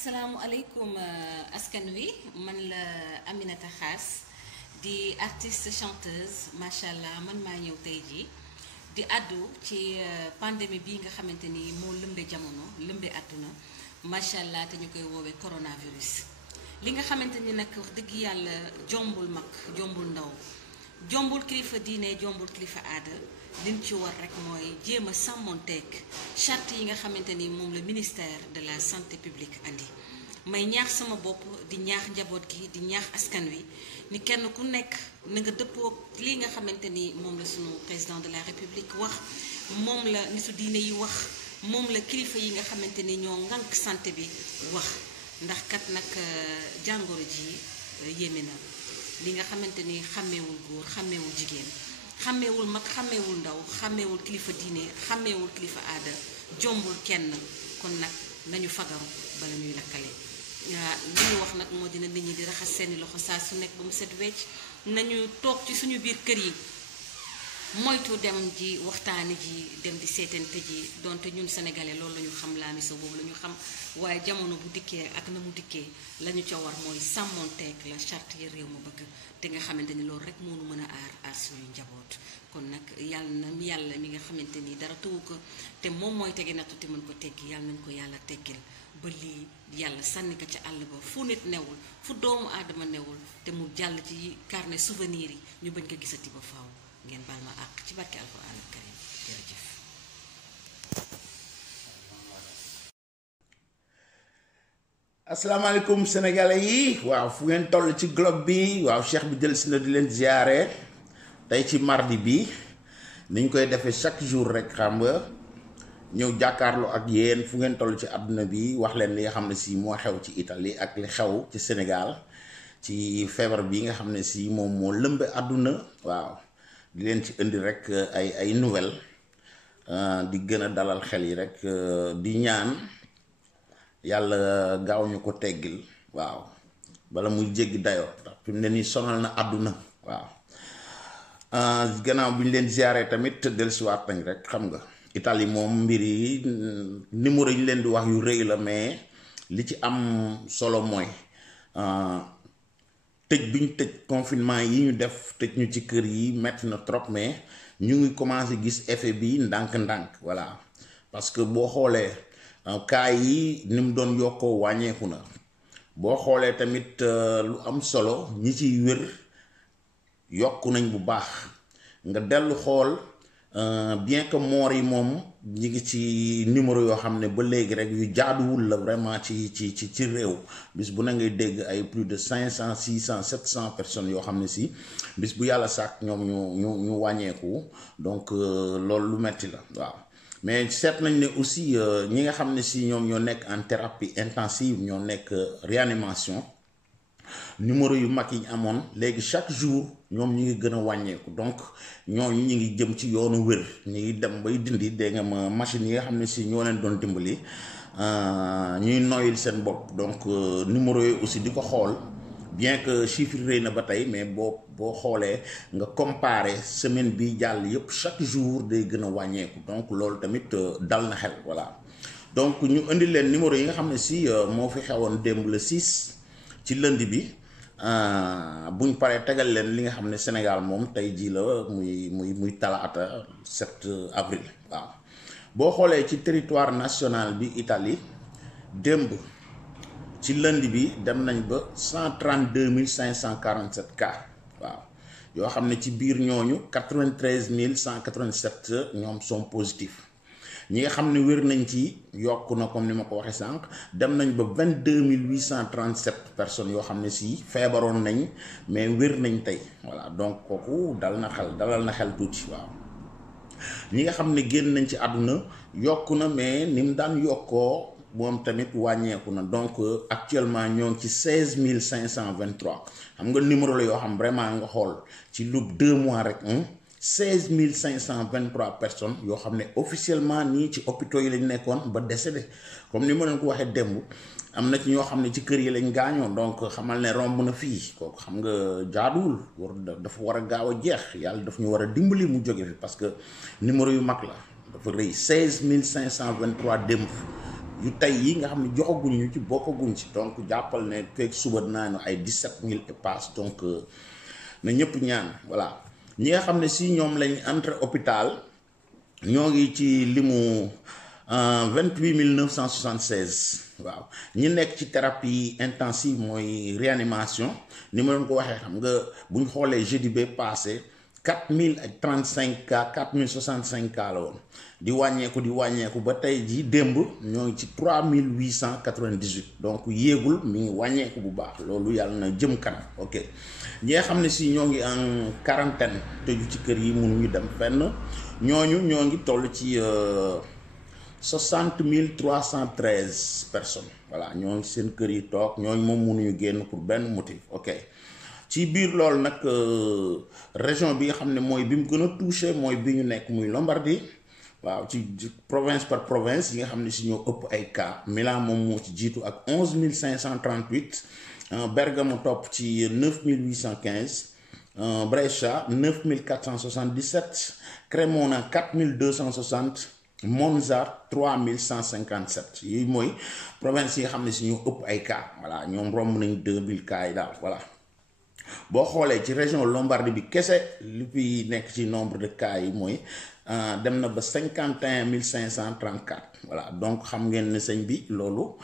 asalaamualeykum askan wi man la Aminata Xaas di artiste chanteuse macha allah man maa ñëw tey jii di àddu ci pandémie bii nga xamante ni moo lëmbe jamono lëmbe àdduna macha allah te ñu koy woowee coronavirus. li nga xamante ni nag wax dëgg yàlla jombul mag jombul ndaw jombul kilifa diine jombul kilifa aada liñ ci war rek mooy jéem a sàmmonteeg charte yi nga xamante ni moom la ministère de la santé publique andi may ñaax sama bopp di ñaax njaboot gi di ñaax askan wi ni kenn ku nekk na nga dëppoo lii nga xamante ni moom la sunu président de la république wax moom la nitu diine yi wax moom la kilifa yi nga xamante ni ñoo ŋànk santé bi wax ndax kat nag jàngoro ji yéeme na li nga xamante ni xàmmeewul góor xàmmeewul jigéen xàmmeewul mag xàmmeewul ndaw xàmmeewul kilifa diine xàmmeewul kilifa aada jombul kenn kon nag nañu fagaru bala ñuy lakkale li ñu wax nag moo dina nit ñi di raxas seeni loxo saa su nekk ba mu set wecc nañu toog ci suñu biir kër yi moytu dem ji waxtaani ji dem di seetante ji donte ñun sénégalais loolu la ñu xam laa mi sa boobu la ñu xam waaye jamono bu dikkee ak na mu dikkee la ñu ca war mooy sàmmonteeg la charte yi réew ma bëgg te nga xamante ni loolu rek moo nu mën a aar suñu njaboot kon nag yàlla mi nga xamante ni dara tëwu ko te moom mooy tege nattu te mën ko teggi yàlla nañ ko yàlla teggil ba lii yàlla sànni ko ca àll ba fu nit newul fu doomu aadama newul te mu jàll ci carnet souvenir yi ñu bañ ko gisati ba faaw ngeen baal ma àq ci barke alxuraanul karim jërëjëf. asalaamaaleykum sénégalais yi waaw fu ngeen toll ci globe bi waaw cheikh bi jël si na di leen ziare tey ci mardi bi niñ koy defee chaque jour rek xam nga ñëw jàkkaarloo ak yéen fu ngeen toll ci àdduna bi wax leen li nga xam ne si moo xew ci Italie ak li xew ci Sénégal ci feebar bi nga xam ne si moom moo lëmbe àdduna waaw di leen ci indi rek ay nouvelle di gën a dalal xel yi rek di ñaan yàlla gaaw ñu ko teggil waaw bala muy jéggi dayoo ndax fi mu ne nii sonal na àdduna waaw gannaaw bu ñu leen ziaree tamit dellusiwaat nañ rek xam nga Italie moom mbir yi numéro yi ñu leen di wax yu rëy la mais li ci am solo mooy tëj bi ñu tëj confinement yi ñu def tëj ñu ci kër yi metti na trop mais ñu ngi commencé gis effet bi ndànk-ndànk voilà parce que boo xoolee cas yi ni mu doon yokkoo wàññeeku na boo xoolee tamit lu am solo ñi ciy wér yokku nañ bu baax nga dellu xool bien que moor yi moom ñi ngi ci numéro yoo xam ne ba léegi rek yu jaaduwul la vraiment ci réew bis bu na ngay dégg ay plus de 500 600 700 personnes yoo xam ne si bis bu yàlla sàkk ñoom ñu wàññeeku donc loolu lu metti la waaw mais seet nañ ne aussi ñi nga xam ne si ñoom ñoo nekk en thérapie intensive ñoo nekk réanimation numéro yu mag yi ñu amoon léegi chaque jour ñoom ñu ngi gën a wàññeeku donc ñooñu ñu ngi jëm ci yoonu wér ñu ngi dem bay dindi dégg nga ma machine yi nga xam ne si ñoo leen doon dimbali ñuy noyyil seen bopp donc numéro yooyu aussi di ko xool bien que chiffre rëy na ba tey mais boo xoolee nga comparer semaine bi jàll yëpp chaque jour day gën a wàññeeku donc loolu tamit dal na xel voilà donc ñu indi leen numéro yi nga xam ne si moo fi xewoon démb le 6 ci lundi bi buñ paree tegal leen li nga xam ne Sénégal moom tey jii la muy talaata 7 avril waaw boo xoolee ci territoire national bi Italie démb ci lundi bi dem nañ ba 132 547 cas waaw yoo xam ne ci biir ñooñu 93 187 ñoom sont positifs ñi nga xam ne wér nañ ci yokku na comme ni ma ko waxee sànq dem nañ ba 22 837 personnes yoo xam ne si feebaroon nañ mais wér nañ tey voilà donc kooku dalal na xel tuuti waaw ñi nga xam ne génn nañ ci àdduna yokku na mais ni mu daan yokkoo moom tamit wàññeeku na donc actuellement ñoo ngi ci 16 523 xam nga numéro la yoo xam vraiment nga xool ci lu 2 mois rek 16 523 personnes yoo xam ne officiellement nii ci hôpitaux yi lañ nekkoon ba décédé comme ni ma leen ko waxee démb am na ci ñoo xam ne ci kër yi lañ gaañoo donc xamal ne romb na fii kooku xam nga jaaduwul dafa war a gaaw a jeex yàlla daf ñu war a dimbali mu jóge fi parce que numéro yu mag la dafa rëy 16 523 démb yu tey yi nga xam ne joxaguñ ñu ci bokkaguñ ci donc jàppal ne feeg suba dinaa ne ay 17000 et passe donc na ñëpp ñaan voilà ñi nga xam ne si ñoom lañ entré hôpital ñoo ngi ci limu 28976 waaw ñi nekk ci thérapie intensive mooy réanimation ni ma leen ko waxee xam nga bu ñu xoolee jeudi ba passé 4035 cas 4065 cas la woon di wàññeeku ba tey jii démb ñoo ngi ci 3898 donc yéegul mi ngi wàññeeku bu baax loolu yàlla na jëm kanam ok ñi nga xam ne si ñoo ngi en quarantaine tëju ci kër yi mënuñu dem fenn ñooñu ñoo ngi toll ci 60 313 personnes voilà ñoo ngi seen kër yi toog ñooñu moom mënuñu génn pour benn motif ok ci biir loolu nag région bi nga xam ne mooy bi mu gën a touché mooy bi ñu nekk muy Lombardie waaw ci province par province yi nga xam ne si ñoo ëpp ay cas Milan moom moo ci jiitu ak 11538 Bergamo topp ci 9815 Brescia 9477 Cremona 4260 Monza 3157 yooyu mooy province yi nga xam ne si ñoo ëpp ay cas voilà ñoom romb nañ 2000 cas yi daal voilà boo xoolee ci région Lombardie bi kese li fi nekk ci nombre de cas yi mooy dem na ba 51534 voilà donc xam ngeen ne sëñ bi loolu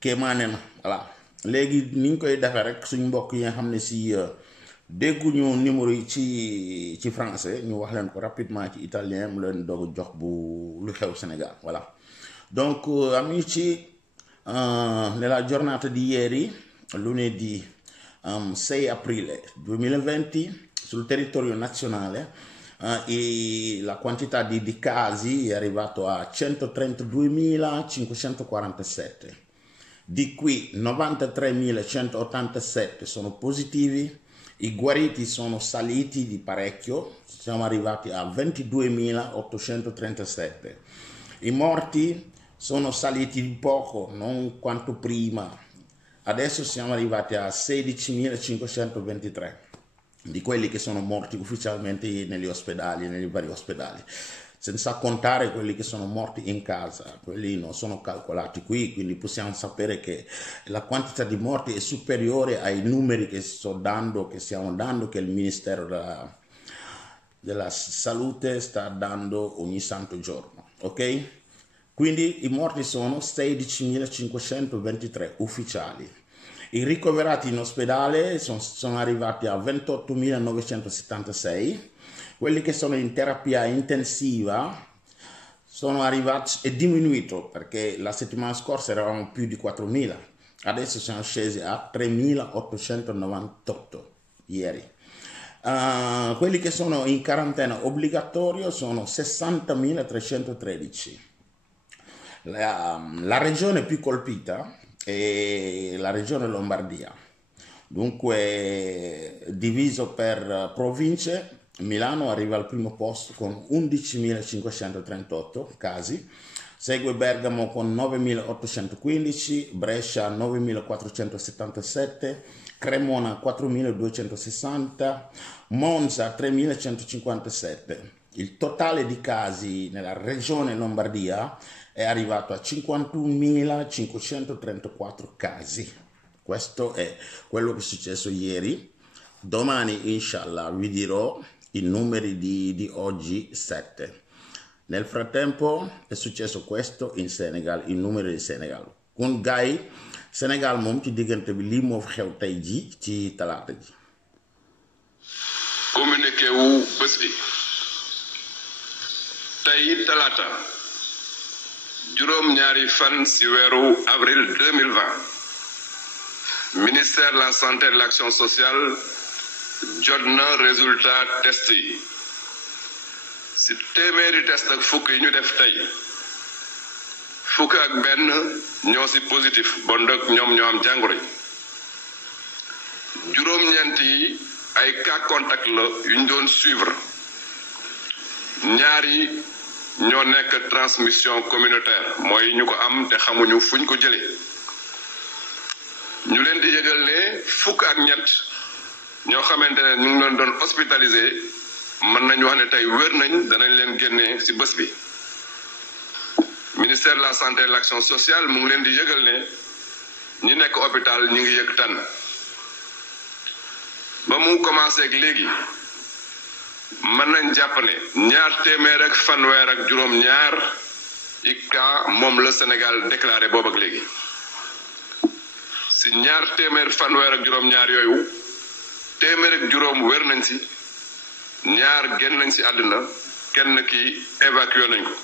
kéemaane na voilà léegi ni ñu koy defee rek suñ mbokk yi nga xam ne si dégguñu numéro yi ci français ñu wax leen ko rapidement ci italien mu leen doog jox bu lu xew Sénégal voilà donc amici nella giornata di ieri lunedì 6 aprile 2020 sul territorio nazionale la quantità di casi è arrivato a 132.547, di cui 93.187 sono positivi, i guariti sono saliti di parecchio, siamo arrivati a 22.837, i morti sono saliti di poco, non quanto prima. Adesso siamo arrivati a 16.523 di quelli che sono morti ufficialmente negli ospedali, negli vari ospedali, senza contare quelli che sono morti in casa, quelli non sono calcolati qui, quindi possiamo sapere che la quantità di morti è superiore ai numeri che stiamo dando, che il Ministero della Salute sta dando ogni santo giorno, ok? Quindi i morti sono 16.523 ufficiali. I ricoverati in ospedale sono arrivati a 28.976. Quelli che sono in terapia intensiva sono arrivati, è diminuito perché la settimana scorsa eravamo più di 4.000. Adesso siamo scesi a 3.898 ieri. Quelli che sono in quarantena obbligatorio sono 60.313. La regione più colpita è la regione Lombardia, dunque diviso per province. Milano arriva al primo posto con 11.538 casi, segue Bergamo con 9.815, Brescia 9.477, Cremona 4.260, Monza 3.157. Il totale di casi nella regione Lombardia è arrivato a 51.534 casi. Questo è quello che è successo ieri. Domani, inshallah, vi dirò i numeri di oggi 7. Nel frattempo è successo questo in Senegal, i numeri di Senegal. Kon gars yi Sénégal moom ci diggante bi lii moo fi xew tey ji ci talaata ji. communiqué wu bés bi tey talaata juróom-ñaari fan ci weeru avril 2020 ministère de la santé et de l'action sociale jot na résultat test yi ci téeméeri test ak fukk yi ñu def tey fukk ak benn ñoo ci positif bon nag ñoom ñoo am jàngoro yi juróom-ñeent yi ay cas contact la yu ñu doon suivre ñaar yi ñoo nekk transmission communautaire mooy ñu ko am te xamuñu fuñ ko jëlee ñu leen di yëgal ne fukk ak ñett ñoo xamante ne ñu ngi leen doon hospitalisé mën nañu wax ne tey wér nañ danañ leen génnee ci bés bi ministère de la santé et de l'action sociale mu ngi leen di yëgal ne ñi nekk hôpital ñi ngi yëg tànn ba mu commencé ak léegi mën nañ jàpp ne 232 i cas moom la Sénégal déclaré boobu ak léegi si 232 yooyu 105 wér nañ si 2 génn nañ si àddina kenn ki évacué nañ ko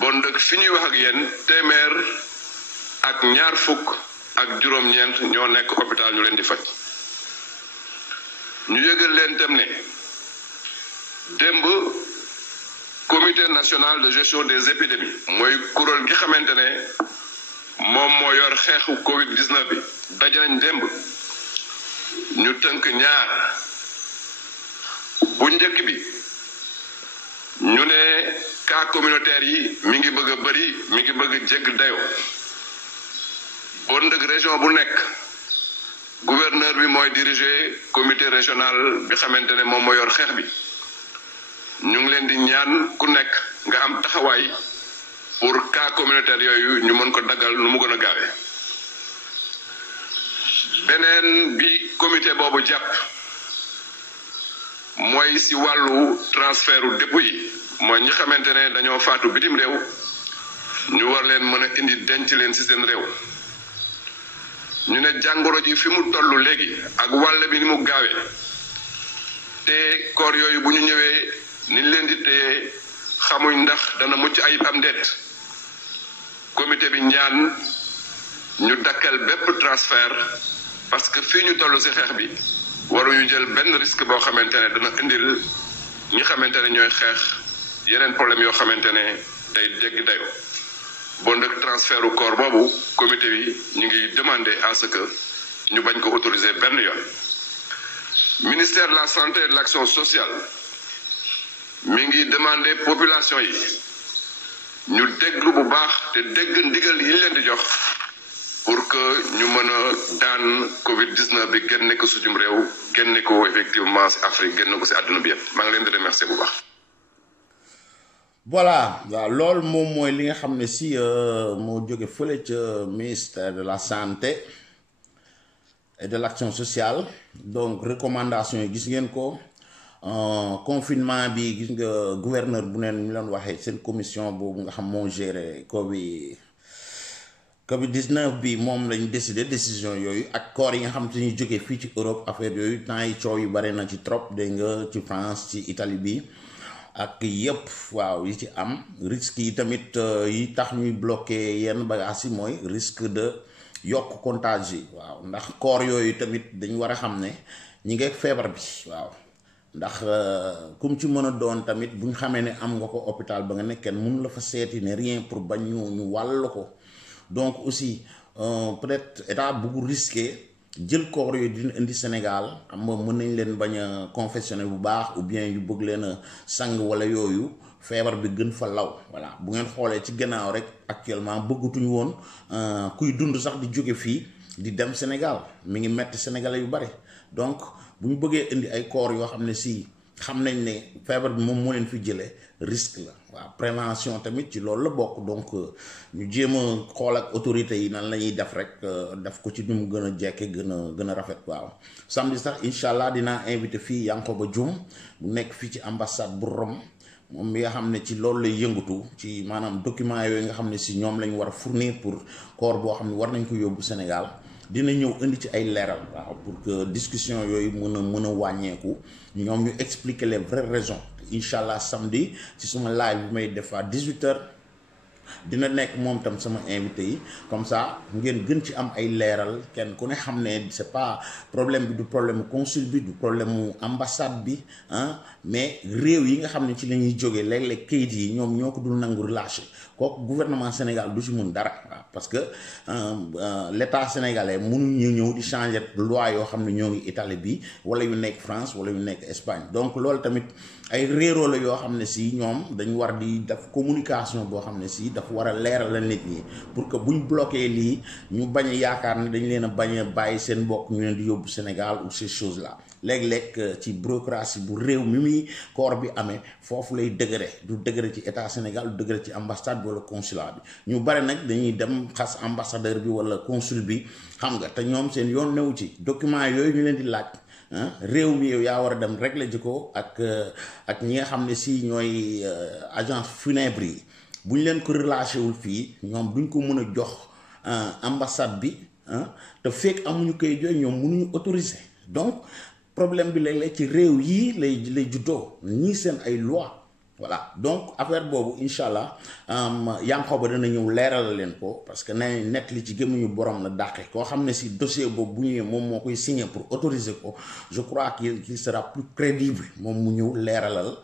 bon dëkk fi ñuy wax ak yéen 225 ñoo nekk hôpital ñu leen di faj ñu yëgal leen tam ne démb comité national de gestion des épidémies mooy kuréel gi xamante ne moom moo yor xeexu Covid 19 bi daje nañ démb ñu tënk ñaar bu njëkk bi ñu ne cas communautaire yi mi ngi bëgg a bëri mi ngi bëgg jégg dayo bon dëgg région bu nekk gouverneur bi mooy diriger comité régional bi xamante ne moom moo yor xeex bi ñu ngi leen di ñaan ku nekk nga am taxawaay pour cas communautaire yooyu ñu mën ko daggal nu mu gën a gaawee beneen bi comité boobu jàpp mooy si wàllu transfert u dépôt yi mooy ñi xamante ne dañoo faatu bitim réew ñu war leen mën a indi denc leen si seen réew ñu ne jàngoro ji fi mu toll léegi ak wàll bi ni mu gaawee te koor yooyu bu ñu ñëwee niñ leen di téye xamuñ ndax dana mucc ayib am ndeet comité bi ñaan ñu dakkal bépp transfert parce que fii ñu toll si xeex bi waruñu jël benn risque boo xamante ne dana indil ñi xamante ne ñooy xeex yeneen problème yoo xamante ne day dégg dayo bon nag transfert u corps boobu comité bi ñu ngi demander à ce que ñu bañ ko autoriser benn yoon ministère de la santé et de l'action sociale mi ngi demander population yi ñu déglu bu baax te dégg ndigal yi leen di jox pour que ñu mën a daan Covid 19 bi génne ko suñu réew génne ko effectivement si Afrique génne ko si àdduna bi yëpp maa ngi leen di remercier bu baax. voilà waaw loolu moom mooy li nga xam ne si moo jóge fële ca ministère de la santé et de l'action sociale donc recommandation yi gis ngeen ko confinement bi gis nga gouverneur bu neen ñu leen waxee seen commission boobu nga xam moo géré Covid 19 bi moom lañ décidé décision yooyu ak corps yi nga xam te ñu jógee fii ci Europe affaire yooyu temps yi coow yu bare na ci trop dégg nga ci France ci Italie bi ak yëpp waaw yi ci am risque yi tamit yi tax ñuy bloqué yenn bagages yi mooy risque de yokk contagie yi waaw ndax corps yooyu tamit dañ war a xam ne ñi ngi feebar bi waaw ndax kum ci mën a doon tamit bu ñu xamee ne am nga ko hôpital ba nga ne kenn mënu la fa seeti ne rien pour bañ ñu wàll ko donc aussi peut-être état bugg risqué jël corps yooyu dina indi Sénégal xam nga mën nañ leen bañ a confectionner bu baax ou bien yu bëgg leen a sang wala yooyu feebar bi gën fa law voilà bu ngeen xoolee ci gannaaw rek actuellement bëggatuñu woon kuy dund sax di jóge fii di dem Sénégal mi ngi metti sénégalais yu bare donc bu ñu bëggee indi ay corps yoo xam ne si xam nañ ne feebar bi moom moo leen fi jëlee risque la waaw prévention tamit ci loolu la bokk donc ñu jéem a xool ak autorités yi nan la ñuy def rek def ko ci nu mu gën a jekke gën a rafet waaw samedi sax incha allah dinaa invité fii Yankoba Dioum bu nekk fii ci ambassade bu Rome moom mi nga xam ne ci loolu lay yëngatu ci maanaam document yooyu nga xam ne si ñoom lañ war a fournir pour corps boo xam ne war nañ ko yóbbu Sénégal dina ñëw indi ci ay leeral waaw pour que discussion yooyu mën a wàññeeku ñoom ñu expliquer les vraies raisons incha allah samedi ci suma live bi may def à 18h dina nekk moom tam sama invité yi comme ça ngeen gën ci am ay leeral kenn ku ne xam ne c'est pas problème bi du problème consul bi du problème ambassade bi mais réew yi nga xam ne ci la ñuy jógee léeg-léeg kayit yi ñoom ñoo ko dul nangu relâché kooku gouvernement Sénégal du ci mun dara waaw parce que l'état sénégalais mënuñu ñëw di changer loi yoo xam ne ñoo ngi Italie bi wala yu nekk France wala yu nekk Espagne donc loolu tamit ay réeroo la yoo xam ne si ñoom dañu war di def communication boo xam ne si dafa war a leeral la nit ñi pour que buñ bloqué lii ñu bañ a yaakaar ne dañ leen a bañ a bàyyi seen mbokk ñu leen di yóbbu Sénégal ou ces choses là léeg-léeg ci bureaucratie bu réew mi muy corps bi amee foofu lay dëgëre du dëgëre ci état Sénégal du dëgëre ci ambassade bi wala consulat bi ñu bare nag dañuy dem xas ambassadeur bi wala consul bi xam nga te ñoom seen yoon newu ci document yooyu ñu leen di laaj réew mi yow yaa war a dem régler ji ko ak ñi nga xam ne si ñooy agence funèbre yi bu ñu leen ko relâché wul fii ñoom duñ ko mën a jox ambassade bi te fekk amuñu koy jooy ñoom mënuñu autoriser donc problème bi léeg-léeg ci réew yii lay juddoo ñii seen ay loi voilà donc affaire boobu incha allah Yankhoba dana ñëw leeral leen ko parce que nee net li ci gémmiñu borom la dàqe koo xam ne si dossier boobu bu ñëwee moom moo koy signé pour autoriser ko je crois qu'il sera plus crédible moom mu ñëw leeralal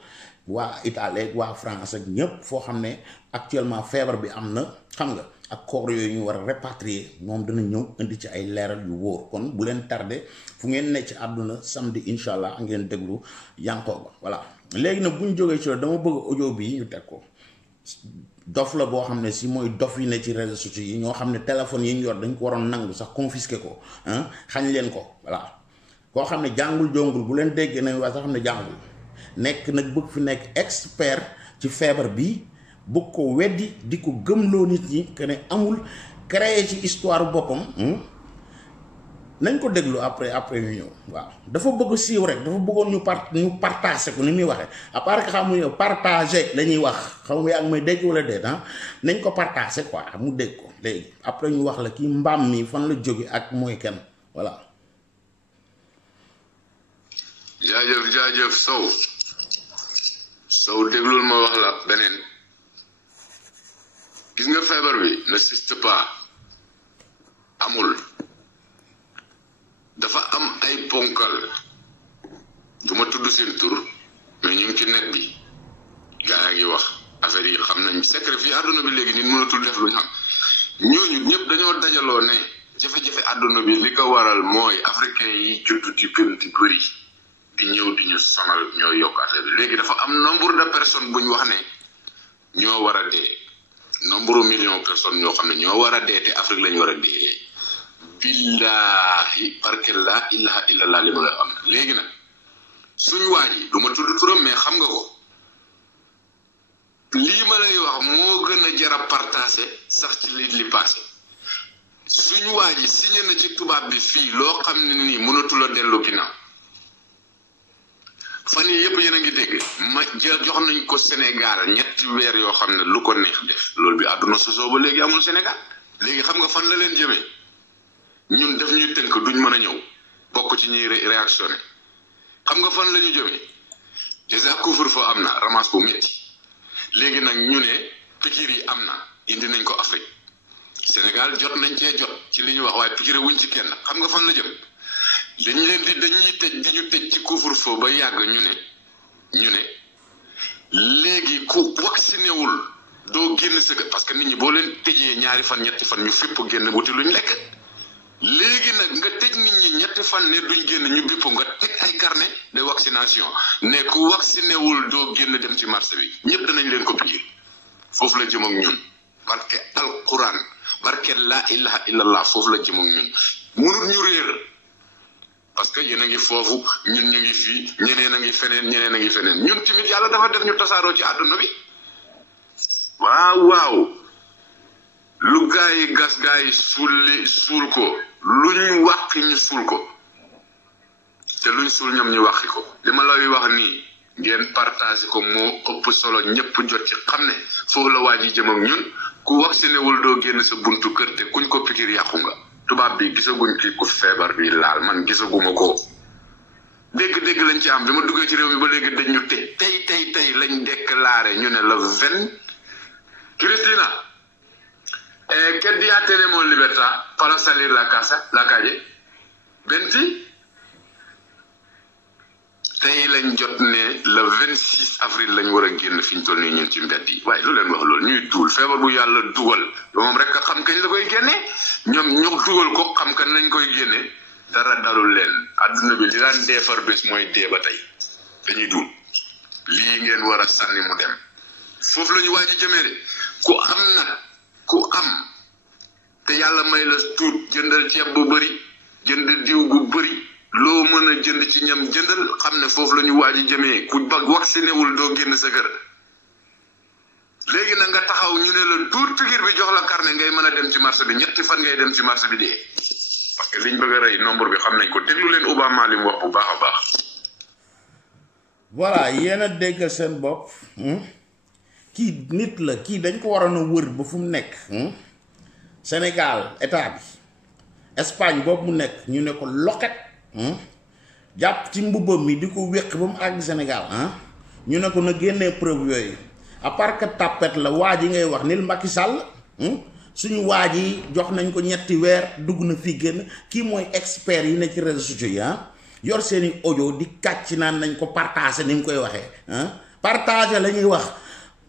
waa Italie waa France ak ñëpp foo xam ne actuellement feebar bi am na xam nga ak corps yooyu ñu war a répatrier moom dana ñëw indi ci ay leeral yu wóor kon bu leen tardé fu ngeen ne ci àdduna samedi incha allah ngeen déglu Yankhoba voilà léegi nag bu ñu jógee ci loolu dama bëgg audio bi ñu teg ko dof la boo xam ne si mooy dof yi ne ci réseaux sociaux yi ñoo xam ne téléphone yi ñu yor dañ ko waroon nangu sax confisquer ko xañ leen ko voilà koo xam ne jàngul jongul bu leen déggee nañ waa sax xam ne jàngul nekk nag bëgg fi nekk expert ci feebar bi bëgg ko weddi di ko gëmloo nit ñi que ne amul créé ci histoire boppam nañ ko déglu après ñu ñëw waaw dafa bëgg siiw rek dafa bëggoon ñu partagé ko ni muy waxee à part que xam nga partagé la ñuy wax xam nga yaa ngi may dégg wala déet nañ ko partagé quoi mu dégg ko léegi après ñu wax la kii mbaam mi fan la jóge ak mooy kenn voilà. jaajëf Sow déglul ma wax la beneen gis nga feebar bi n'existe pas amul. dafa am ay ponkal duma tudd seen tur mais ñu ngi ci net bi gaa ngi wax affaire yi xam nañ secret fii àdduna bi léegi nit mënatul def lu ñu xam ñooñu ñëpp dañoo dajaloo ne jafe-jafe àdduna bi li ko waral mooy africain yi juddu di gën di bëri di ñëw di ñu sonal ñoo yokk affaire bi léegi dafa am nombre de personnes bu ñu wax ne ñoo war a dee nombre million personnes ñoo xam ne ñoo war a dee te Afrique lañu war a dee billahi barke la ilaha illallah li ma lay am léegi nag suñu waa ji du ma tudd turam mais xam nga ko lii ma lay wax moo gën a jara partagé sax ci li passé suñu waa ji signé na ci tubaab bi fii loo xam ne nii mënatul a dellu ginnaaw fan yii yëpp yéen a ngi dégg ma jox nañ ko Sénégal ñetti weer yoo xam ne lu ko neex def loolu bi àdduna sosoo ba léegi amul Sénégal léegi xam nga fan la leen jëmee ñun def ñuy tënk duñ mën a ñëw bokk ci ñuy réactionné xam nga fan la ñu jëmee déjà couvre-feu am na ramasse bu métti léegi nag ñu ne piqûre yi am na indi nañ ko Afrique Sénégal jot nañ cee jot ci li ñu wax waaye piqûre wuñ ci kenn xam nga fan la jëm dañuy tëj di ñu tëj ci couvre-feu ba yàgg ñu ne léegi ku vacciné wul doo génn sa parce que nit ñi boo leen tëjee ñaari fan ñetti fan ñu fépp génn wuti luñ lekk léegi nag nga tëj nit ñi ñetti fan ne duñ génn ñu bipp nga teg ay carnet de vaccination ne ku vacciné wul doo génn dem ci marché bi ñëpp danañ leen ko piquer foofu la jëm ak ñun barke alquran barke la ilaha illallah foofu la jëm ak ñun mënut ñu réer parce que yéen a ngi foofu ñun ñu ngi fii ñeneen a ngi feneen ñun tamit yàlla dafa def ñu tasaaroo ci àdduna bi waaw lu gaa yi gas gaa yi suul ko luñ wàqi ñu suul ko te luñ suul ñoom ñu wàqi ko li ma lay wax nii ngeen partage ko moo ëpp solo ñëpp jot ci xam ne foofu la waa ji jëm ak ñun ku vacciné wul doo génn sa buntu kër te kuñ ko pikir yàqu nga tubaab bi gisaguñ ki ku feebar bi laal man gisaguma ko dégg-dégg lañ ci am bi ma duggee ci réew mi ba léegi dañ ñu tey lañ déclaré ñu ne le 20 Cristina che dia tenemos libertà para salir la calle 20 tey lañ jot ne le 26 avril lañ war a génn fi ñu toll nii ñun ci mbedd yi waaye lu leen wax loolu ñuy duul feebar bu yàlla dugal moom rek a xam kañ la koy génnee ñoom ñu dugal ko xam kañ lañ koy génnee dara dalul leen adduna bi li daan dee far bés mooy dee ba tey dañuy duul lii ngeen war a sànni mu dem foofu la ñu waaj a jëmee de ku am te yàlla may la tuut jëndal ceeb bu bëri jënd diw gu bëri loo mën a jënd ci ñam jëndal xam ne foofu la ñu waaj a jëmee ku bag vacciné wul doo génn sa kër léegi nag nga taxaw ñu ne la tuut pikir bi jox la carnet ngay mën a dem ci marché bi ñetti fan ngay dem ci marché bi dee parce que liñ bëgg a rey nombre bi xam nañ ko déglu leen Obama li mu wax bu baax a baax. voilà yéen a déggal seen bopp kii nit la kii dañ ko waroon a wër ba fu mu nekk Sénégal état bi Espagne boobu mu nekk ñu ne ko loket jàpp ci mbubbam mi di ko wéq ba mu àgg Sénégal ñu ne ko na génnee preuve yooyu à part que tapet la waa ji ngay wax nil Macky Sall suñu waa ji jox nañ ko ñetti weer dugg na fii génn kii mooy expert yi ne ci réseaux sociaux yi yor seeni audio di kàcc naan nañ ko partager ni mu koy waxee partager la ñuy wax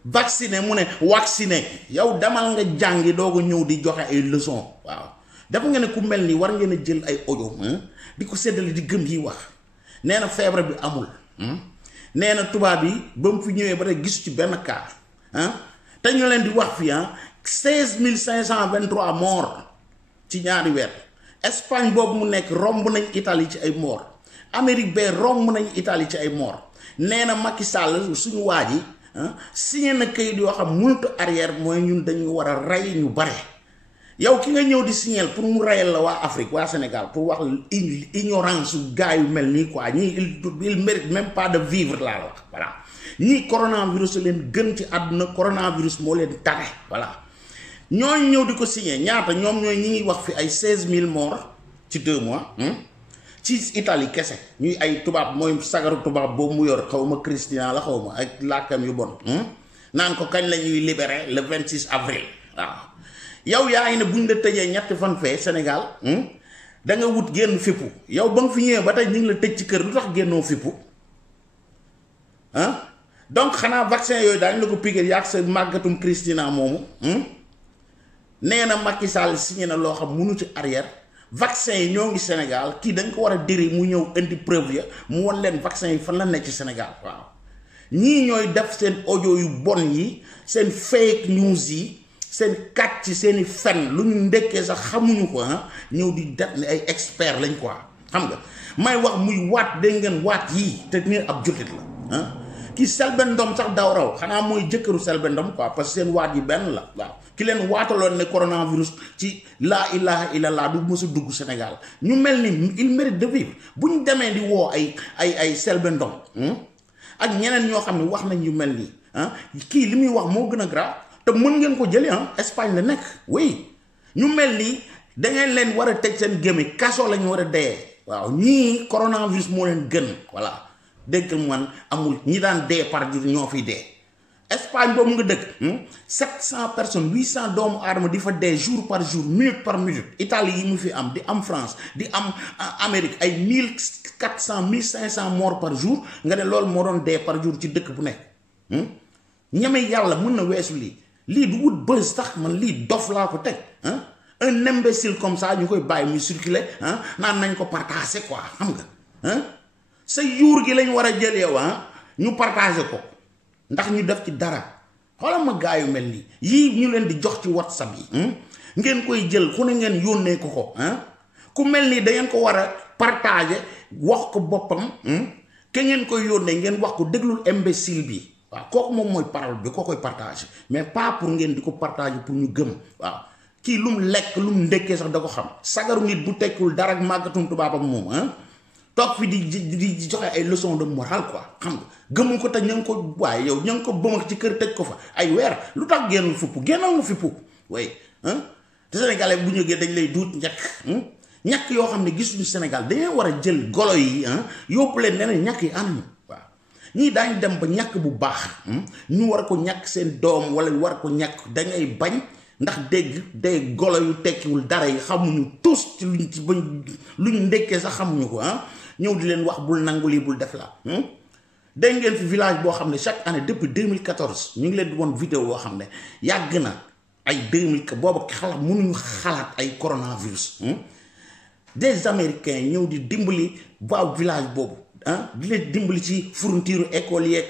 vacciné mu ne vacciné yow demal nga jàngi doo ko ñëw di joxe ay leçon waaw dafa nga ne ku mel ni war ngeen a jël ay audio di ko séddale di gëm yi wax nee na feebar bi amul nee na tubaab yi ba mu fi ñëwee ba tey gisu ci benn cas te ñu leen di wax fii 16523 morts ci ñaari weer Espagne boobu mu nekk romb nañ Italie ci ay morts Amérique bee romb nañ Italie ci ay morts nee na Macky Sall suñu waa ji signé na kayit yoo xam multu arrière mooy ñun dañu war a rey ñu bare yow ki nga ñëw di signer pour mu reyal la waa Afrique waa Sénégal pour wax ignorance su gars yu mel nii quoi ñii il mérite même pas de vivre laa la wax voilà ñii coronavirus leen gën ci àdduna coronavirus moo leen tane voilà ñooñu ñëw di ko signer ñaata ñoom ñooy ñi ngi wax fi ay 16000 morts ci 2 mois ci Italie kese ñuy ay tubaab mooy sagaru tubaab boobu mu yor xaw ma Christian la xaw ma ak làkkam yu bon naan ko kañ la ñuy libérer le 26 avril waaw yow yaa ngi ne buñ la tëjee ñetti fan fee Sénégal da nga wut génn fippu yow ba nga fi ñëwee ba tey ñu ngi la tëj ci kër lu tax génnoo fippu donc xanaa vaccin yooyu daañu la ko piquer yaag sa màggatum Christina moomu nee na Macky Sall signé na loo xam munu ci arrière vaccin yi ñoo ngi Sénégal kii dañ ko war a diri mu ñëw indi preuve ya mu won leen vaccin yi fan la nekk ci Sénégal waaw ñii ñooy def seen audio yu bon yi seen fake news yi seen kàcc seeni fen lu ñu ndekkee sax xamuñu ko ñëw di def ne ay expert lañ quoi xam nga may wax muy waat dégg ngeen waat yii te ni ab jullit la kii Selbé Ndom sax daw raw xanaa mooy jëkkëru Selbé Ndom quoi parce que seen waat yi benn la waaw ki leen waataloon ne coronavirus ci laa ilaha illallah du mës a dugg Sénégal ñu mel ni il mérite de vivre bu ñu demee di woo ay Selbé Ndom ak ñeneen ñoo xam ne wax nañ yu mel nii kii li muy wax moo gën a grave te mën ngeen ko jëlee Espagne la nekk oui ñu mel nii da ngeen leen war a tëj seen gémmi kaso la ñu war a dee waaw ñii coronavirus moo leen gën voilà dégg man amul ñi daan dee par jour ñoo fiy dee Espagne boobu nga dëkk 700 personnes 800 doomu aadama di fa dee jour par jour minute par minute Italie yi mu fi am di am France di am Amérique ay 1400 1500 morts par jour nga ne loolu moo doon dee par jour ci dëkk bu nekk ñeme yàlla mën na weesu lii du wut bës tax man lii dof laa ko teg un imbécile comme ça ñu koy bàyyi muy circuler naan nañ ko partager quoi xam nga sa yuur gi lañ war a jël yow ñu partager ko ndax ñu def ci dara xoolal ma gaa yu mel nii yii ñu leen di jox ci WhatsApp yi ngeen koy jël ku ne ngeen yónnee ko ku mel nii da ngeen ko war a partager wax ko boppam ke ngeen koy yónnee ngeen wax ko déglul imbécile bi waaw kooku moom mooy parole bi koo koy partager mais pas pour ngeen di ko partager pour ñu gëm waaw kii lu mu lekk lu mu ndekkee sax da ko xam sagaru nit bu tekkul dara ak màggatum tubaab ak moom toog fi di joxe ay leçon de morale quoi xam nga gëmu ko te ña ngi ko waaye yow ña ngi ko bëmak ci kër tëj ko fa ay weer lu tax génnul fippu génnal nga fippu way te sénégalais bu ñëwee dañ lay duut ñàkk yoo xam ne gisuñu Sénégal dañoo war a jël golo yi yóbbu leen neneen ñàkk yi anañu waaw ñii daañ dem ba ñàkk bu baax ñu war ko ñàkk seen doom wala war ko ñàkk dangay bañ ndax dégg golo yu tekkiwul dara yi xamuñu tous ci luñ ci bañ luñ ndekkee sax xamuñu ko ñëw di leen wax bul nangu lii bul def la dégg ngeen fi village boo xam ne chaque année depuis 2014 ñu ngi leen di woon vidéo boo xam ne yàgg na ay 2000 boobu xalaat mënuñu xalaat ay coronavirus des américains ñëw di dimbali waa village boobu di leen dimbali ci fourniture école yeeg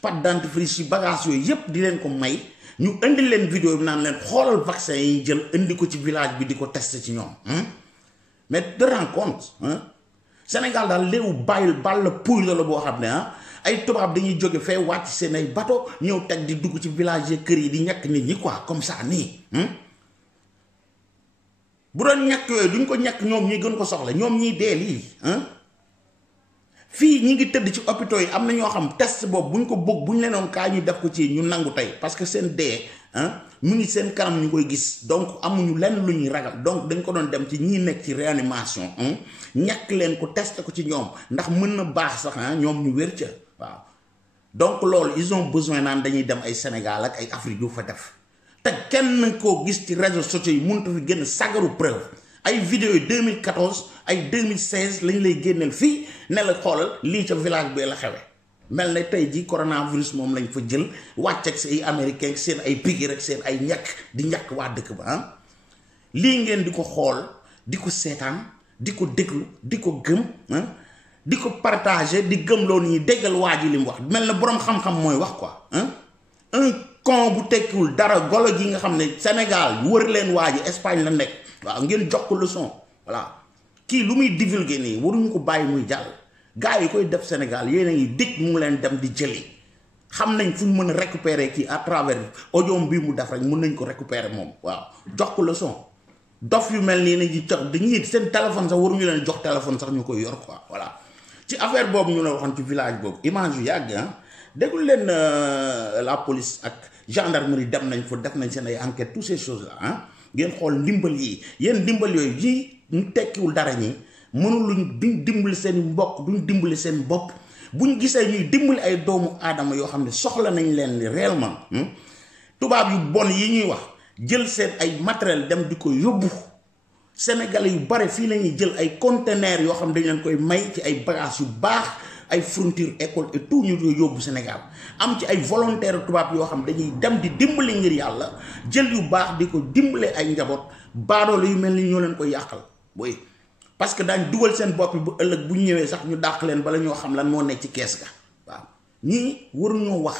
pâte dentifrice yi bagage yooyu yépp di leen ko may ñu indi leen vidéo bi naan leen xoolal vaccin yi jël indi ko ci village bi di ko tester ci ñoom mais te rends compte Sénégal daal léewu bàyyil bàll puy la boo xam ne ay tubaab dañuy jóge fee wàcc seen ay bateau ñëw teg di dugg ci village kër yi di ñàkk nit ñi quoi comme ça nii bu doon ñàkk yooyu duñ ko ñàkk ñoom ñi gën ko soxla ñoom ñiy dee lii fii ñi ngi tëdd ci hôpitaux yi am na ñoo xam test boobu buñ ko bëgg buñ lenoon kaa ñu def ko ci ñu nangu tey parce que seen dee mu ngi seen kanam ñu koy gis donc amuñu lenn lu ñuy ragal donc dañ ko doon dem ci ñi nekk ci réanimation ñàkk leen ko test ko ci ñoom ndax mën na baax sax ñoom ñu wér ca waaw donc loolu ils ont besoin naan dañuy dem ay Sénégal ak ay Afrique yu fa def te kenn koo gis ci réseaux sociaux yi mënut a fi génn sagaru preuve ay vidéo yi 2014 ay 2016 lañ lay génneel fii ne la xoolal lii ca village bi la xewe mel na tey ji coronavirus moom lañ fa jël wàcc ak ay américain seen ay piqûre rek seen ay ñàkk di ñàkk waa dëkk ba lii ngeen di ko xool di ko seetaan di ko déglu di ko gëm di ko partager di gëm loolu ñuy déggal waa ji li mu wax mel na boroom xam-xam mooy wax quoi un con bu tekkiwul dara golo gi nga xam ne Sénégal wër leen waa ji Espagne la nekk waaw ngeen jox ko leçon voilà kii lu muy divulguer nii waruñu ko bàyyi muy jàll gars yi koy def Sénégal yéen a ngi dégg mu ngi leen dem di jëli xam nañ fu ñu mën a récupérer kii à travers audio bii mu def rek mën nañ ko récupérer moom waaw jox ko leçon dof yu mel nii nañu jox dañuy seen téléphone sax waruñu leen jox téléphone sax ñu koy yor quoi voilà ci affaire boobu ñu la waxoon ci village boobu image yu yàgg déglu leen la police ak gendarmerie dem nañ fa def nañ seen ay enquête toutes ces choses là ngeen xool ndimbal yi yéen ndimbal yooyu yi ñu tekkiwul dara ñi mënuluñ duñ dimbali seen mbokk duñ dimbali seen bopp buñ gisee ñuy dimbali ay doomu aadama yoo xam ne soxla nañ leen ni réellement tubaab yu bon yi ñuy wax jël seen ay matériel dem di ko yóbbu sénégalais yu bare fii la ñuy jël ay conteneurs yoo xam dañ leen koy may ci ay bagages yu baax ay fourniture école et tout ñu koy yóbbu Sénégal am ci ay volontaires tubaab yoo xam dañuy dem di dimbali ngir yàlla jël yu baax di ko dimbale ay njaboot baadoolo yu mel ni ñoo leen koy yàqal booy parce que daañ dugal seen bopp bu ëllëg bu ñëwee sax ñu dàq leen bala ñoo xam lan moo nekk ci kees ga waaw ñii waruñoo wax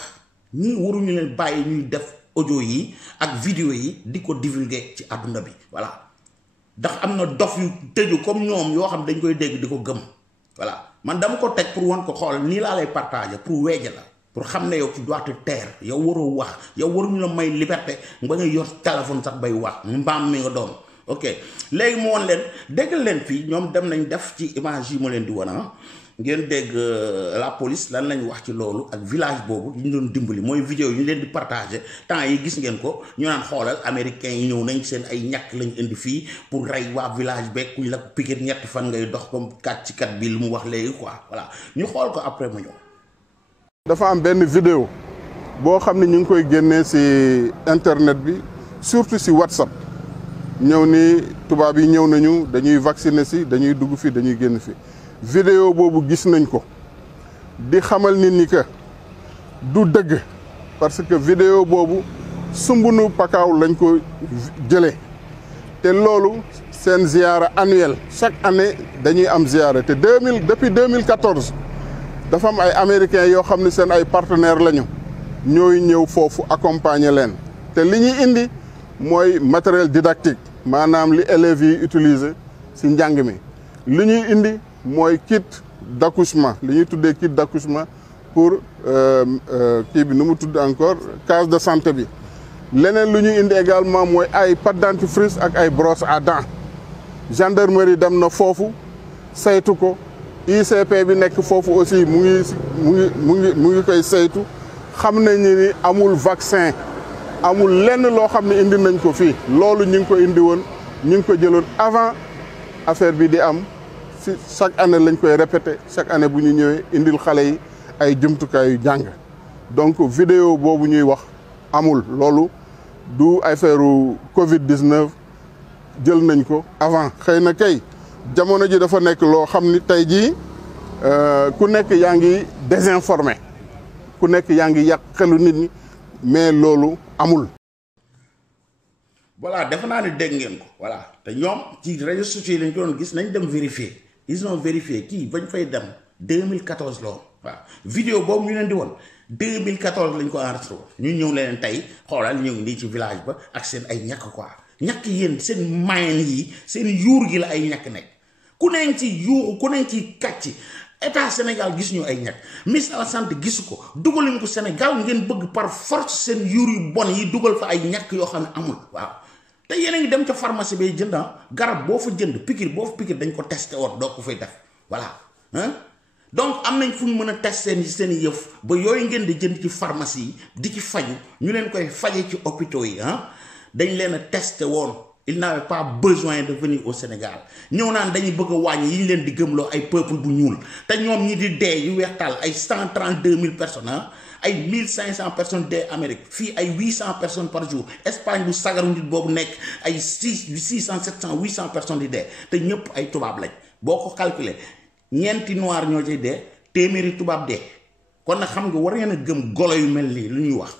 ñii waruñu leen bàyyi ñuy def audio yi ak vidéo yi di ko divulguer ci àdduna bi voilà ndax am na dof yu tëju comme ñoom yoo xam dañ koy dégg di ko gëm voilà man dama ko teg pour wan ko xool nii laa lay partager pour weeja la pour xam ne yow tu dois te taire yow waroo wax yow waruñu la may liberté ba nga yor téléphone sax bay wax mbaam mi nga doon ok léegi mu woon leen déggal leen fii ñoom dem nañ def ci image yi ma leen di wan ngeen dégg la police lan lañ wax ci loolu ak village boobu ñu doon dimbali mooy vidéo yi ñu leen di partager temps yi gis ngeen ko ñu naan xoolal américains yi ñëw nañ seen ay ñàkk lañ indi fii pour rey waa village beeg kuñ la pikir ñetti fan ngay dox comme 4x4 bi lu mu wax léegi quoi voilà ñu xool ko après mu ñëw. dafa am benn vidéo boo xam ne ñu ngi koy génnee ci internet bi surtout ci WhatsApp ñëw ni tubaab yi ñëw nañu dañuy vacciner ci dañuy dugg fi dañuy génn fi. vidéo boobu gis nañ ko di xamal nit ñi que du dëgg parce que vidéo boobu sumbunu pakaaw lañ ko jëlee te loolu seen ziyaara annuelle chaque année dañuy am ziyaara te depuis 2014 dafa am ay américains yoo xam ne seen ay partenaires lañu ñooy ñëw foofu accompagner leen te li ñuy indi mooy matériel didactique maanaam li élèves yi utiliser ci njàng mi li ñuy indi mooy kit d'accouchement li ñuy tuddee kit d'accouchement pour kii bi nu mu tudd encore case de santé bi leneen lu ñuy indi également mooy ay pâte dentifrice ak ay brosse à dents gendarmerie dem na foofu saytu ko ICP bi nekk foofu aussi mu ngi koy saytu xam nañ ni amul vaccin amul lenn loo xam ne indi nañ ko fii loolu ñu ngi ko indi woon ñu ngi ko jëloon avant affaire bi di am si chaque année lañ koy répété chaque année bu ñu ñëwee indil xale yi ay jumtukaay yu jàng donc vidéo boobu ñuy wax amul loolu du affaire Covid-19 jël nañ ko avant xëy na kay jamono ji dafa nekk loo xam ni tey jii ku nekk yaa ngi désinformé ku nekk yaa ngi yàq xelu nit ñi mais loolu amul. voilà defe naa ne dégg ngeen ko voilà te ñoom ci réseaux sociaux yi lañ ko doon gis nañ dem vérifier ils ont vérifié kii bañ fay dem 2014 loolu waaw vidéo boobu ñu leen di woon 2014 lañ ko enregistré ñu ñëw leen tey xoolal ñu ngi nii ci village ba ak seen ay ñàkk quoi ñàkk yéen seen mayen yi seen yuur gi la ay ñàkk nekk ku nekk ci yuuxu ku nekk ci kàcc état Sénégal gis ñu ay ñàkk ministre de la santé gisu ko dugaluñ ko Sénégal ngeen bëgg par force seen yuur yu bon yi dugal fa ay ñàkk yoo xam ne amul waaw te yéen a ngi dem ca pharmacie bay jënd garab boo fa jënd piqûre boo fa piqûre dañ ko testé woon doo ko fay def voilà donc am nañ fu ñu mën a testé seen yëf ba yooyu ngeen di jënd ci pharmacie yi di ci faju ñu leen koy faje ci hôpitaux yi dañ leen a testé woon il n'avait pas besoin de venir au Sénégal ñëw naan dañuy bëgg a wàññi yi ñu leen di gëmloo ay peuple bu ñuul te ñoom ñi di dee yu weextaal ay 132 000 personnes ay 1500 personnes dee Amérique fii ay 800 personnes par jour Espagne bu sagaru nit boobu nekk ay 600 700 800 personnes di dee te ñëpp ay tubaab lañ boo ko calculer ñeenti noir ñoo cay dee téeméeri tubaab dee kon nag xam nga war ngeen a gëm golo yu mel nii lu ñuy wax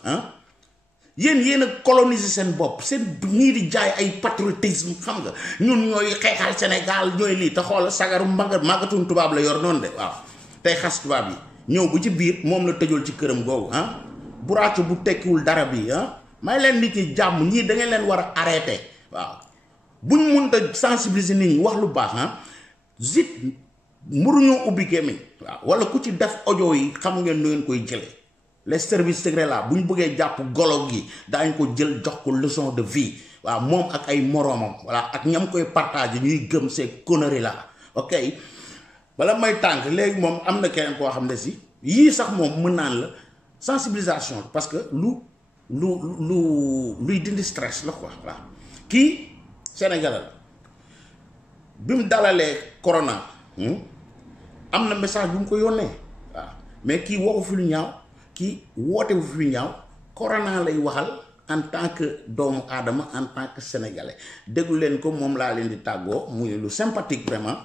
yéen a coloniser seen bopp seen ñii di jaay ay patriotisme xam nga ñun ñooy xeexal Sénégal ñooy lii te xool sagaru màggatum tubaab la yor noonu de waaw tey xas tubaab yi ñëw bu ci biir moom la tëjul ci këram googu buraaco bu tekkiwul dara bi may leen nit ñi jàmm ñii da ngeen leen war a arrêté waaw buñ mun a sensibiliser nit ñi wax lu baax zit muruñoo ubbi gémmiñ waaw wala ku ci def audio yi xam ngeen nu ngeen koy jëlee les services secrets là bu ñu bëggee jàpp golo gi daañu ko jël jox ko leçon de vie waaw moom ak ay moroomam voilà ak ñam koy partager ñuy gëm ces conneries là ok bala may tànk léegi moom am na keneen koo xam ne si yii sax moom mën naan la sensibilisation parce que luy dindi stress la quoi voilà kii Sénégalais la bi mu dalalee corona am na message bu mu ko yónnee waaw mais kii waxu fi lu ñaaw kii woote wu fi ñaaw corona lay waxal en tant que doomu aadama en tant que sénégalais déglu leen ko moom laa leen di tàggoo muy lu sympathique vraiment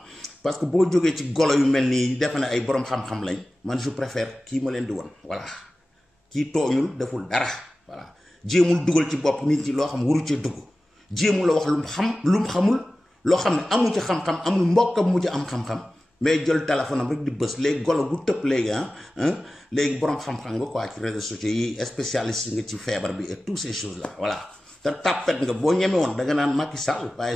parce que boo jógee ci golo yu mel nii defe ne ay borom xam-xam lañ man je préfère kii ma leen di won voilà kii tooñul deful dara voilà jéemul dugal ci bopp nit ñi loo xam waru ci dugg jéemul la wax lu mu xamul loo xam ne amu ci xam-xam amul mbokkam mu ci am xam-xam mais jël téléphone am rek di bës léegi golo gu tëb léegi léegi borom xam-xam nga quoi ci réseaux sociaux yi spécialiste nga ci feebar bi et toutes ces choses là voilà te tàppet nga boo ñeme woon da nga naan Macky Sall waaye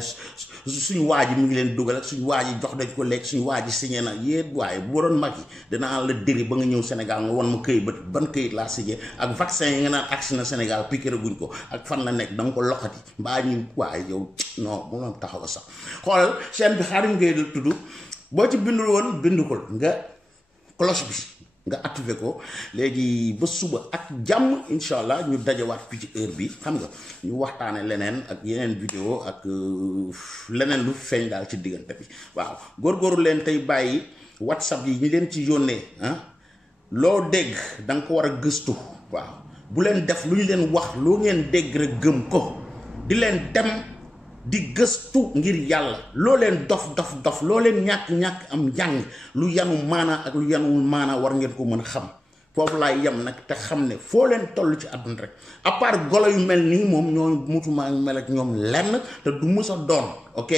suñu waa ji mi ngi leen dugal ak suñu waa ji jox dañ ko lekk suñu waa ji signé na yéen waaye boo doon Macky danaa la diri ba nga ñëw Sénégal nga wan ma këyit ba ban këyit laa signé ak vaccin yi nga naan agsi na Sénégal piqûre guñ ko ak fan la nekk da nga ko loxati mbaa ñu waaye yow non bu ma taxaw sax xoolal chaîne bi Khadim Gueye la tudd boo ci bindul woon bindu ko nga cloche bi nga activé ko léegi ba suba ak jàmm incha allah ñu dajawaat fii ci heure bi xam nga ñu waxtaane leneen ak yeneen vidéo ak leneen lu feeñ daal ci diggante bi waaw góorgóorlu leen tey bàyyi whatsapp yi ñu leen ci yónnee loo dégg da nga ko war a gëstu waaw bu leen def lu ñu leen wax loo ngeen dégg rek gëm ko di leen dem di gëstu ngir yàlla loo leen dof loo leen ñàkk am njàng lu yanu maanaa ak lu yanuwul maanaa war ngeen ko mën a xam foofu laay yem nag te xam ne foo leen toll ci àdduna rek à part golo yu mel nii moom ñoo mutuma mel ak ñoom lenn te du mus a doon ok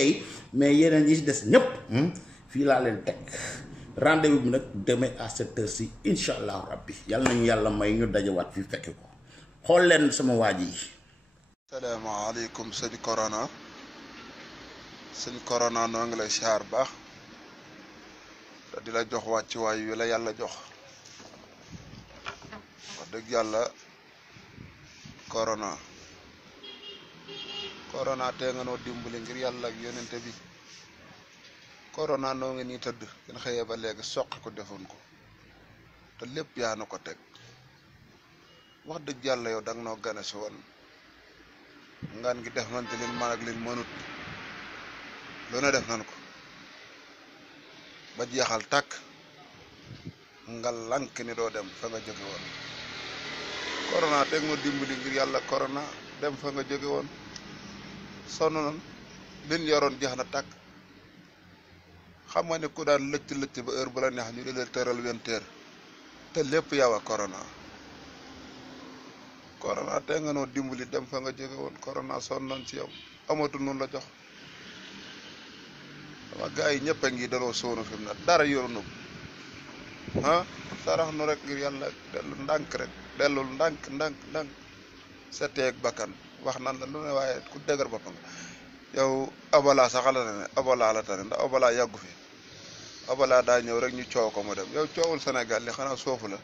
mais yeneen yi ci des ñépp fii laa leen teg rendez-vous bi nag demain à 7h incha allahu rabbi yàlla nañu yàlla may ñu dajawaat fi fekke ko xool leen sama waaj yi. salaamaaleykum sëñ Corona. sëñ Corona noo ngi lay siyaar baax te di la jox wàccuwaay wi la yàlla jox wax dëgg yàlla Corona tee nga noo dimbali ngir yàlla ak yonente bi Corona noo ngi nii tëdd gën xëyee ba léegi soqi ko defoon ko te lépp yaa na ko teg wax dëgg yàlla yow danga noo gane si woon ngaan gi def nañ te lin man ak lin mënut lu ne def nañ ko ba jeexal tàkk nga lànk ni doo dem fa nga jóge woon Corona teg nga dimbali ngir yàlla Corona dem fa nga jóge woon sonn nan lin yoroon jeex na tàkk xam nga ne ku daan lëcc ba heure bu la neex ñu di la tëral 20h te lépp yow a Corona teg nga noo dimbali dem fa nga jóge woon Corona sonn nañ ci yow amatu nun la jox dama gars yi ñëpp a ngi daloo soonu fi mu ne dara yorunu ah sarax nu rek ngir yàlla dellu ndànk rek dellul ndànk seteeg bakkan wax nan la lu ne waaye ku dëgër boppam yow Ebola sax la ne Ebola la tane ndax Ebola yàggu fi Ebola daa ñëw rek ñu coow ko mu dem yow coowul Sénégal li xanaa soofu la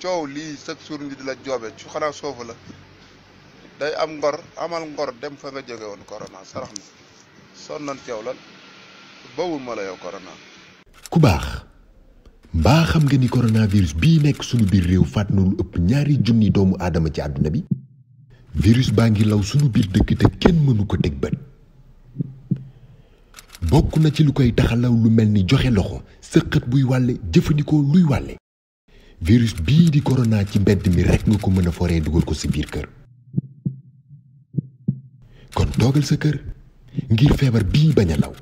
coow lii chaque jour ngi di la joobe ci xanaa soofu la day am ngor amal ngor dem fa nga jóge woon corona sarax ma sonnoon ci yow lan bawul ma la yow corona. ku baax mbaa xam nga ni coronavirus bii nekk sunu biir réew faat na lu ëpp 2 junni doomu aadama ci àdduna bi virus baa ngi law sunu biir dëkk te kenn mënu ko teg bët bokk na ci lu koy taxalaw lu mel ni joxe loxo sëqat buy wàlle jëfandikoo luy wàlle virus bii di corona ci mbedd mi rek nga ko mën a foree dugal ko si biir kër kon toogal sa kër ngir feebar bii bañ a law